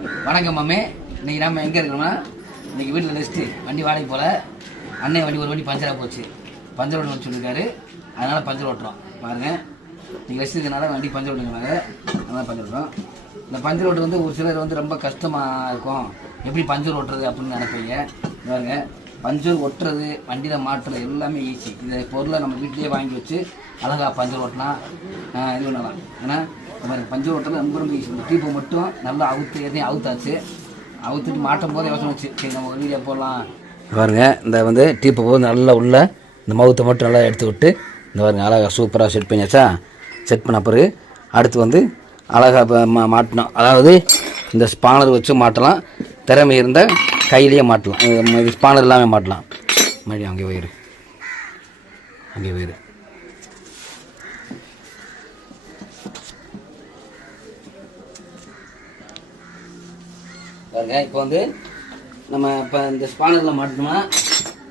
வணக்கம் மாமே. இன்னைக்கு நம்ம எங்கே இருக்கோம்னா, இன்னைக்கு வீட்டில் ரெஸ்ட்டு. வண்டி வாடகை போல் அண்ணன் வண்டி ஒரு வண்டி பஞ்சராக போச்சு. பஞ்சர் ஓட்டு சொல்லியிருக்காரு, அதனால் பஞ்சர் ஓட்டுறோம். பாருங்கள், நீங்கள் ரெஸ்ட் இருக்கிறனால வண்டி பஞ்சர் ஓட்டுனாங்க, அதனால் பஞ்சர் ஓட்டுறோம். இந்த பஞ்சர் ஓட்டு வந்து ஒரு சிலர் வந்து ரொம்ப கஷ்டமாக இருக்கும், எப்படி பஞ்சர் ஓட்டுறது அப்படின்னு நினைப்பீங்க. பாருங்க, பஞ்சர் ஒட்டுறது, வண்டியில் மாட்டுறது எல்லாமே ஈஸி. இந்த பொருளை நம்ம வீட்டிலேயே வாங்கி வச்சு அழகாக பஞ்சர் ஓட்டினா இது பண்ணலாம். ஏன்னா பஞ்சர் ஓட்டுறது ரொம்ப ரொம்ப ஈஸி. இந்த டீப்பை மட்டும் நல்லா எதையும் அவுத்தாச்சு. அவுத்துட்டு மாட்டும் போது யோசனை வச்சு சரி நம்ம வீடியோ போடலாம். பாருங்க, இந்த வந்து டீப்பை போது நல்லா உள்ள இந்த மவுத்தை மட்டும் நல்லா எடுத்து விட்டு இந்த பாருங்க அழகாக சூப்பராக செட் பண்ணியாச்சா. செட் பண்ண பிறகு அடுத்து வந்து அழகாக மாட்டணும். அதாவது இந்த ஸ்பானர் வச்சு மாட்டலாம், திறமை இருந்தால் கையிலேயே மாட்டலாம். இது ஸ்பானர் எல்லாமே மாட்டலாம். மறுபடியும் அங்கே போயிரு, அங்கே போயிரு. பாருங்க, இப்போ வந்து நம்ம இப்போ இந்த ஸ்பானரில் மாட்டோம்னா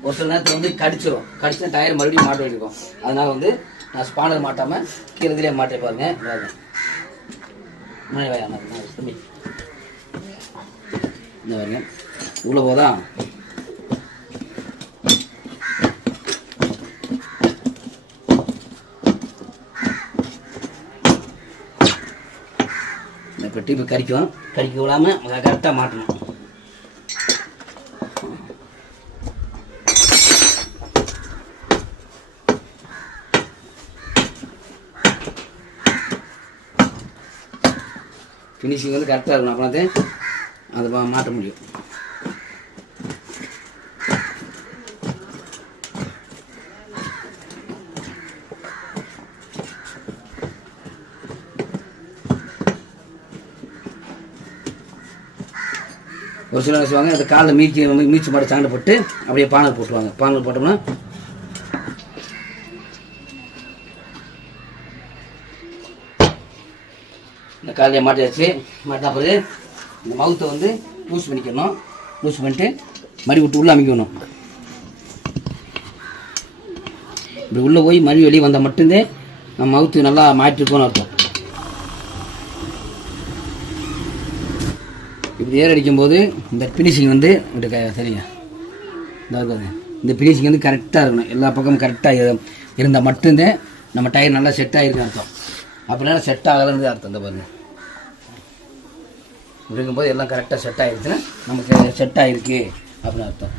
ஒரு சில நேரத்தில் வந்து கடிச்சிடும். கடிச்சா டயர் மறுபடியும் மாட்ட வேண்டியிருக்கும். அதனால் வந்து நான் ஸ்பானர் மாட்டாமல் கீழே இதிலே மாட்டேன். பாருங்க, தம்பி இந்த பாருங்க உள்ளே போதா. இப்போ டீப்பு கறிக்க விடாமல் கரெக்டாக மாட்டணும். ஃபினிஷிங் வந்து கரெக்டாக இருக்கணும், அப்போ தான் அதை மாட்ட முடியும். ஒரு சிலர் சொல்லுவாங்க, அந்த காலில் மீச்சு மாட்டை சாண்டை போட்டு அப்படியே பானல் போட்டுருவாங்க. பானல் போட்டோம்னா இந்த காலையை மாட்டியாச்சு. மாட்டினா பிறகு இந்த மவுத்தை வந்து லூஸ் பண்ணிக்கணும். லூஸ் பண்ணிட்டு மடி விட்டு உள்ளே அமைக்கணும். இப்படி உள்ளே போய் மடி வெளியே வந்தால் மட்டும்தான் நம்ம மவுத்து நல்லா மாட்டிருக்கோன்னு அர்த்தம். இப்படி ஏர் அடிக்கும்போது இந்த ஃபினிஷிங் வந்து சரிங்க, இந்த ஃபினிஷிங் வந்து கரெக்டாக இருக்கணும். எல்லா பக்கமும் கரெக்டாக இருந்தால் மட்டும்தான் நம்ம டயர் நல்லா செட் ஆகிருக்குன்னு அர்த்தம். அப்படின்னா செட் ஆகலைன்னு அர்த்தம். இந்த பாருங்க, இருக்கும்போது எல்லாம் கரெக்டாக செட் ஆகிருச்சுன்னா நமக்கு செட் ஆகிருக்கு அப்படின்னு அர்த்தம்.